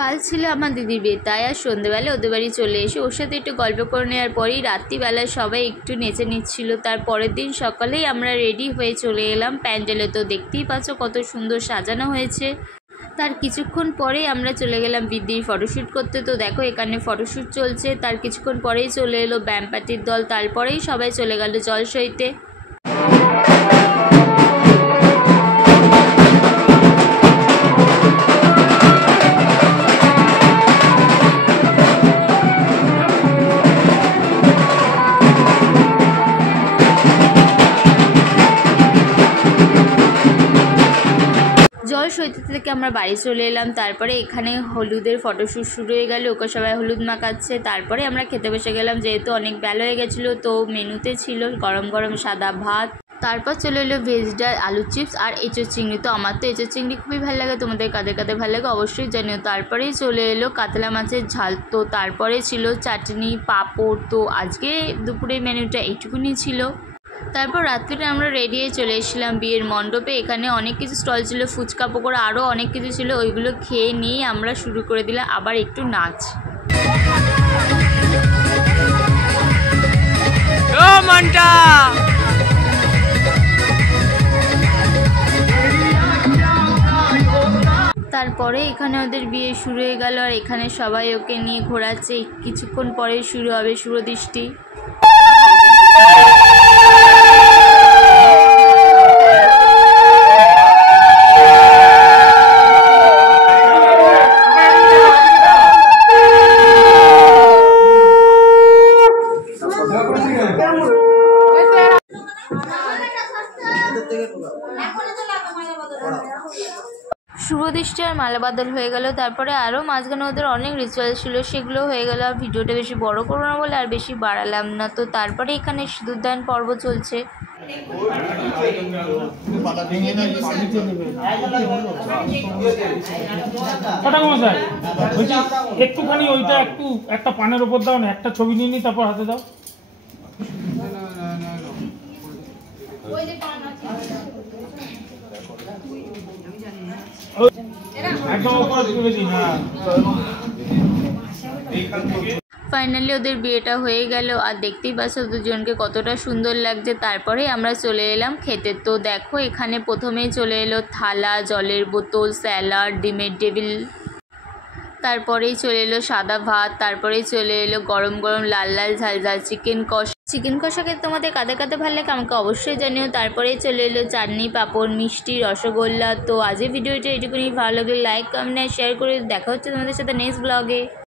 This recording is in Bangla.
কাল ছিল আমার দিদির বিয়ে, তাই আর সন্ধ্যেবেলা ওদের বাড়ি চলে এসে ওর সাথে একটু গল্প করে নেওয়ার পরেই রাত্রিবেলায় সবাই একটু নেচে নিচ্ছিল। তার পরের দিন সকালেই আমরা রেডি হয়ে চলে এলাম প্যান্ডেলে। তো দেখতেই পাচ্ছ কত সুন্দর সাজানো হয়েছে। তার কিছুক্ষণ পরেই আমরা চলে গেলাম বৃদ্ধির ফটোশ্যুট করতে। তো দেখো এখানে ফটোশ্যুট চলছে। তার কিছুক্ষণ পরেই চলে এলো ব্যান্ড পার্টির দল। তারপরেই সবাই চলে গেল জল সইতে। জল সইতে থেকে আমরা বাড়ি চলে এলাম। তারপরে এখানে হলুদের ফটোশ্যুট শুরু হয়ে গেল, ওকে সবাই হলুদ মাখাচ্ছে। তারপরে আমরা খেতে বসে গেলাম, যেহেতু অনেক বেলা হয়ে গেছিলো। তো মেনুতে ছিল গরম গরম সাদা ভাত, তারপর চলে এলো ভেজ ডাল, আলু চিপস আর এঁচোড় চিংড়ি। তো আমার তো এঁচোড় চিংড়ি খুবই ভালো লাগে, তোমাদের কাদের কাদের ভালো লাগে অবশ্যই জানিও। তারপরেই চলে এলো কাতলা মাছের ঝাল। তো তারপরে ছিল চাটনি, পাঁপড়। তো আজকে দুপুরের মেনুটা এইটুকুনি ছিল। তারপর রাত্রিটা আমরা রেডি হয়ে চলে এসেছিলাম বিয়ের মণ্ডপে। এখানে অনেক কিছু স্টল ছিল, ফুচকা পকোড়া আরও অনেক কিছু ছিল। ওইগুলো খেয়ে নিয়ে আমরা শুরু করে দিলাম আবার একটু নাচ। তারপরে এখানে ওদের বিয়ে শুরু হয়ে গেল, আর এখানে সবাই ওকে নিয়ে ঘোরাচ্ছে। কিছুক্ষণ পরে শুরু হবে শুভদৃষ্টি। শুভদৃষ্টি আর মালাবদল হয়ে গেল। তারপরে আরও মাঝখানে ওদের অনেক রিচুয়াল ছিল, সেগুলো হয়ে গেল। আর ভিডিওটা বেশি বড় করবো না বলে আর বেশি বাড়ালাম না। তো তারপরে এখানে সিঁদুরদান পর্ব চলছে। একটুখানি ওইটা একটা পানের উপর দাও না, একটা ছবি নিয়ে নি, তারপর হাতে দাও। ফাইনালি ওদের বিয়েটা হয়ে গেল, আর দেখতেই পাচ্ছ দুজনকে কতটা সুন্দর লাগছে। তারপরে আমরা চলে এলাম খেতে। তো দেখো এখানে প্রথমেই চলে এলো থালা, জলের বোতল, স্যালাড, ডিমের টেবিল। তারপরেই চলে এলো সাদা ভাত। তারপরেই চলে এলো গরম গরম লাল লাল ঝাল ঝাল চিকেন কষা। চিকেন কষাকে তোমাদের কাদের কাদের ভালো লাগে আমাকে অবশ্যই জানিও। তারপরেই চলে এলো চাটনি, পাঁপড়, মিষ্টি, রসগোল্লা। তো আজকের ভিডিওটা এইটুকুনি। ভালো লাগলে লাইক, কমেন্ট আর শেয়ার করে দেখা হচ্ছে তোমাদের সাথে নেক্সট ব্লগে।